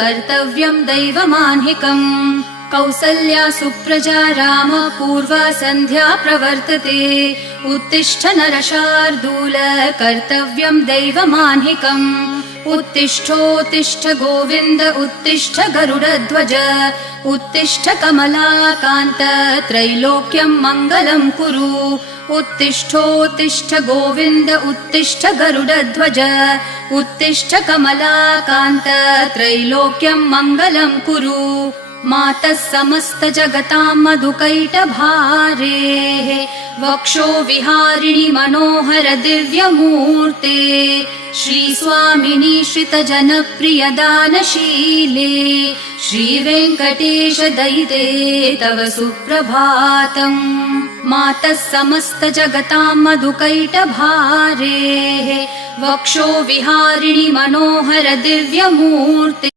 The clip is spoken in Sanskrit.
कर्तव्यं दैवमान्हिकम् कौसल्या सुप्रजा राम पूर्वा सन्ध्या प्रवर्तते उत्तिष्ठ नरशार्दूल कर्तव्यं दैवमान्हिकम् उत्तिष्ठोत्तिष्ठ गोविन्द उत्तिष्ठ गरुडध्वज उत्तिष्ठ कमलाकान्त त्रैलोक्यं मङ्गलं कुरु उत्तिष्ठोत्तिष्ठ गोविन्द उत्तिष्ठ गरुडध्वज उत्तिष्ठ कमलाकान्त त्रैलोक्यं मङ्गलं कुरु मातः समस्त जगतां मधुकैटभारेः वक्षो विहारिणि मनोहर दिव्यमूर्ते श्रीस्वामिनि श्रितजनप्रिय दानशीले श्रीवेङ्कटेश दयिते तव सुप्रभातम् मातः समस्त जगतां मधुकैटभारेः वक्षो विहारिणि मनोहर दिव्यमूर्ते